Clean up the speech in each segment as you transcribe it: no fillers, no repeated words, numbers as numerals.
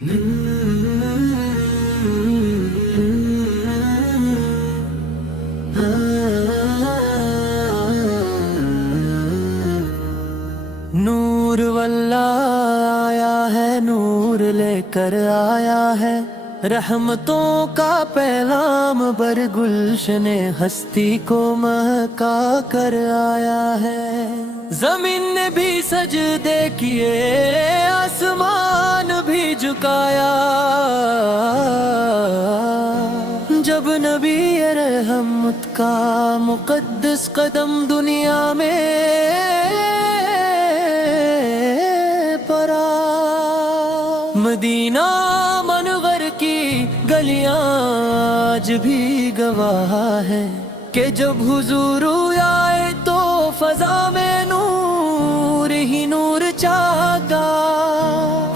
نور واللہ آیا ہے، نور لے کر آیا ہے، رحمتوں کا پیغام بر گلشن ہستی کو مہکا کر آیا ہے۔ زمین نے بھی سجدے کیے، آسمان بھی جھکایا، جب نبی رحمت کا مقدس قدم دنیا میں پڑا۔ مدینہ منور کی گلیاں آج بھی گواہ ہیں کہ جب حضور آئے تو فضا میں نور ہی نور چاہتا،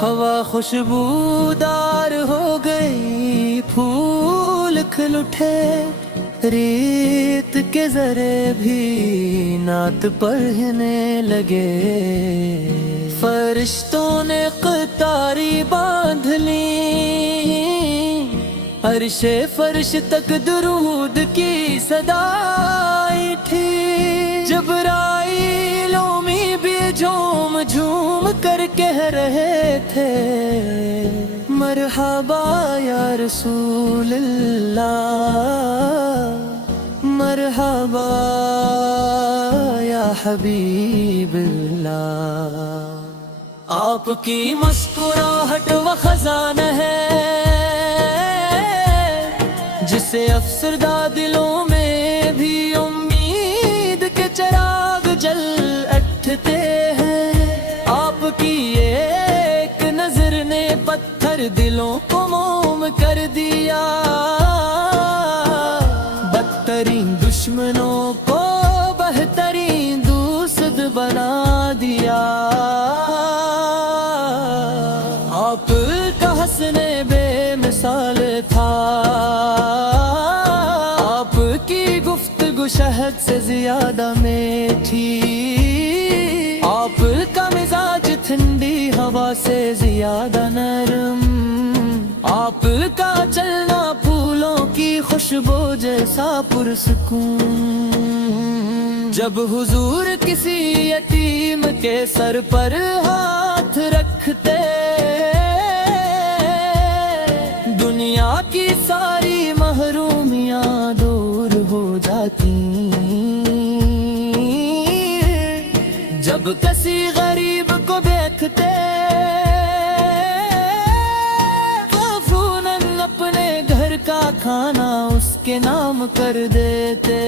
ہوا خوشبودار ہو گئی، پھول کھل اٹھے، ریت کے ذرے بھی نعت پڑھنے لگے، فرشتوں نے قطاری باندھ لی، عرش فرش تک درود کی صدائی تھی، جبرائیل امی بھی جھوم جھوم کر کہہ رہے تھے، مرحبا یا رسول اللہ، مرحبا یا حبیب اللہ۔ آپ کی مسکراہٹ وہ خزانہ ہے جسے افسردہ دلوں میں بھی امید کے چراغ جل اٹھتے ہیں۔ آپ کی ایک نظر نے پتھر دلوں کو موم کر دیا، بدترین دشمنوں کو بہترین دوست بنا دیا۔ آپ کا حسن بے مثال تھا، آپ کی گفتگو شہد سے زیادہ میٹھی، آپ کا مزاج ٹھنڈی ہوا سے زیادہ نرم، آپ کا چلنا پھولوں کی خوشبو جیسا پرسکون۔ جب حضور کسی یتیم کے سر پر ہاتھ رکھتے، دنیا کی ساری محرومیاں دور ہو جاتی، جب کسی غریب کو دیکھتے فوراً اپنے گھر کا کھانا اس کے نام کر دیتے۔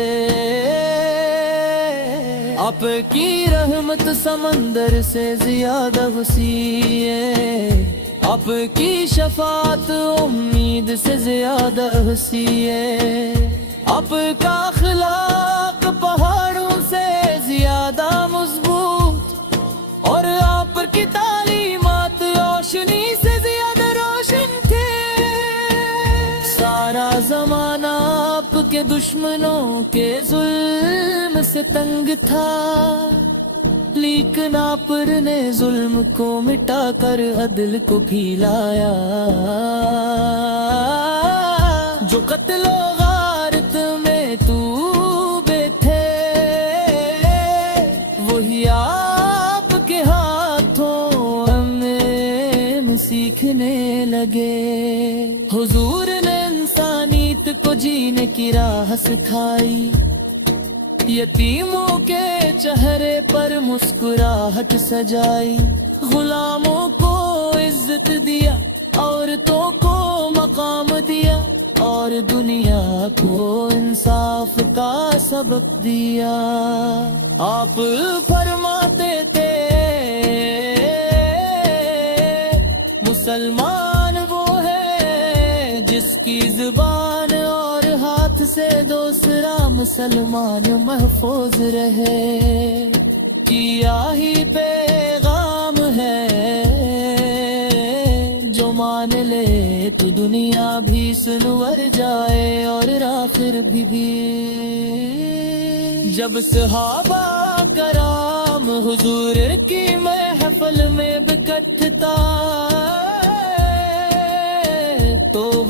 آپ کی رحمت سمندر سے زیادہ وسیع ہے، آپ کی شفاعت امید سے زیادہ وسیع ہے، آپ کا اخلاق پہاڑوں سے زیادہ مضبوط، اور آپ کی تعلیمات روشنی سے زیادہ روشن تھے۔ سارا زمانہ آپ کے دشمنوں کے ظلم سے تنگ تھا، لیکن آپ نے ظلم کو مٹا کر عدل کو پھیلایا۔ جو قتل و غارت میں ڈوبے تھے، وہی آپ کے ہاتھوں ہمیں سیکھنے لگے۔ حضور نے انسانیت کو جینے کی راہ سکھائی، یتیموں کے چہرے پر مسکراہٹ سجائی، غلاموں کو عزت دیا، عورتوں کو مقام دیا، اور دنیا کو انصاف کا سبق دیا۔ آپ فرماتے تھے، مسلمان وہ ہے جس کی زبان اور ہاتھ سے دوسرا مسلمان محفوظ رہے، کیا ہی پیغام ہے، جو مان لے تو دنیا بھی سنور جائے اور آخر بھی۔ جب صحابہ کرام حضور کی محفل میں بکٹھتا،